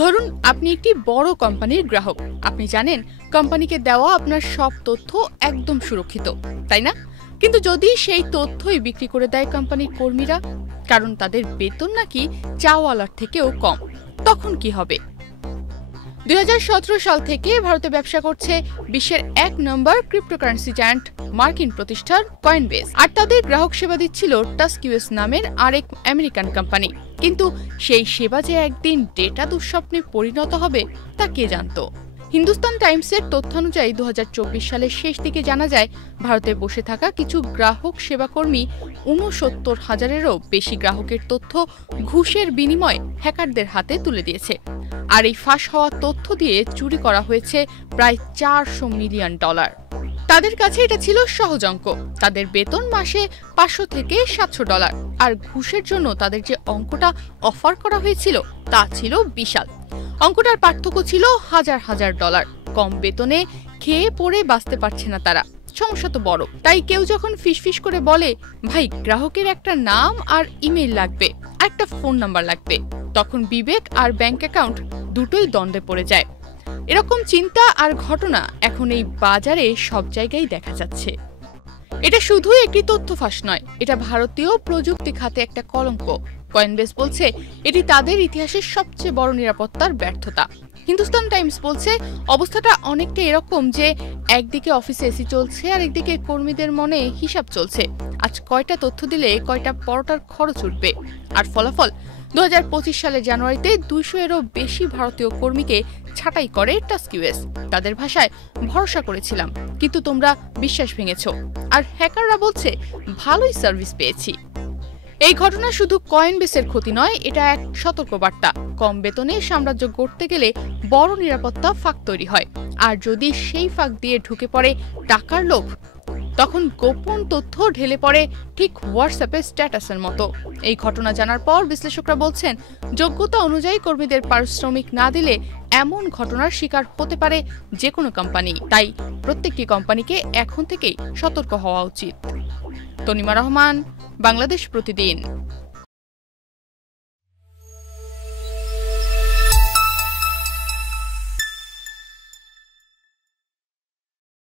ধরুন আপনি একটি বড় কোম্পানির গ্রাহক। আপনি জানেন কোম্পানিকে দেওয়া আপনার সব তথ্য একদম সুরক্ষিত, তাই না? কিন্তু যদি সেই তথ্যই বিক্রি করে দেয় কোম্পানির কর্মীরা, কারণ তাদের বেতন নাকি চাওয়ালার থেকেও কম, তখন কি হবে? 2017 সাল থেকে ভারতে ব্যবসা করছে বিশ্বের 1 নম্বর ক্রিপ্টোকারেন্সি জায়ান্ট মার্কিন প্রতিষ্ঠান কয়েনবেস, আর তাদের গ্রাহক সেবা দিচ্ছিল টাস্কিউএস নামের আরেক আমেরিকান কোম্পানি। কিন্তু সেই সেবা যে একদিন ডেটা দুঃস্বপ্নে পরিণত হবে তা কে জানতো? হিন্দুস্তান টাইমসের তথ্যানুযায়ী 2024 সালের শেষ দিকে জানা যায় ভারতে বসে থাকা কিছু গ্রাহক সেবা কর্মী 69,000-এরও বেশি গ্রাহকের তথ্য ঘুষের বিনিময়ে হ্যাকারদের হাতে তুলে দিয়েছে। আর এই ফাঁস হওয়া তথ্য দিয়ে চুরি করা হয়েছে প্রায় $400 মিলিয়ন। তাদের কাছে এটা ছিল সহজ অঙ্ক। তাদের বেতন মাসে $500 থেকে $700, আর ঘুষের জন্য তাদের যে অঙ্কটা অফার করা হয়েছিল তা ছিল বিশাল। অঙ্কটার পার্থক্য ছিল হাজার হাজার ডলার। কম বেতনে খেয়ে পড়ে বাঁচতে পারছে না তারা, সমস্যা তো বড়। তাই কেউ যখন ফিসফিস করে বলে, ভাই গ্রাহকের একটা নাম আর ইমেল লাগবে, একটা ফোন নাম্বার লাগবে, তখন বিবেক আর ব্যাংক অ্যাকাউন্ট দুটোই দ্বন্দ্বে পড়ে যায়। এরকম চিন্তা আর ঘটনা এখন এই বাজারে সব জায়গায় দেখা যাচ্ছে। এটা শুধু একটি তথ্য ফাঁস নয়, এটা ভারতীয় প্রযুক্তি খাতে একটা কলঙ্ক। কয়েনবেস বলছে এটি তাদের ইতিহাসের সবচেয়ে বড় নিরাপত্তার ব্যর্থতা। হিন্দুস্তান টাইমস বলছে অবস্থাটা অনেকটা এরকম যে একদিকে অফিসে এসি চলছে আর একদিকে কর্মীদের মনে হিসাব চলছে, আজ কয়টা তথ্য দিলে কয়টা পরোটার খরচ উঠবে। আর ফলাফল 2025 সালের জানুয়ারিতে 200-এরও বেশি ভারতীয় কর্মীকে ছাঁটাই করে টাস্কিউএস। তাদের ভাষায়, ভরসা করেছিলাম কিন্তু তোমরা বিশ্বাস ভেঙেছ। আর হ্যাকাররা বলছে ভালোই সার্ভিস পেয়েছি। এই ঘটনা শুধু কয়েনবেসের ক্ষতি নয়, এটা এক সতর্কবার্তা। কম বেতনে সাম্রাজ্য গড়তে গেলে বড় নিরাপত্তা ফাঁক তৈরি হয়, আর যদি সেই ফাঁক দিয়ে ঢুকে পড়ে টাকার লোভ, তখন গোপন তথ্য ঢেলে পড়ে ঠিক হোয়াটসঅ্যাপের স্ট্যাটাসের মতো। এই ঘটনা জানার পর বিশ্লেষকরা বলছেন যোগ্যতা অনুযায়ী কর্মীদের পারিশ্রমিক না দিলে এমন ঘটনার শিকার হতে পারে যে কোনো কোম্পানি। তাই প্রত্যেকটি কোম্পানিকে এখন থেকেই সতর্ক হওয়া উচিত। তনিমা রহমান, বাংলাদেশ প্রতিদিন।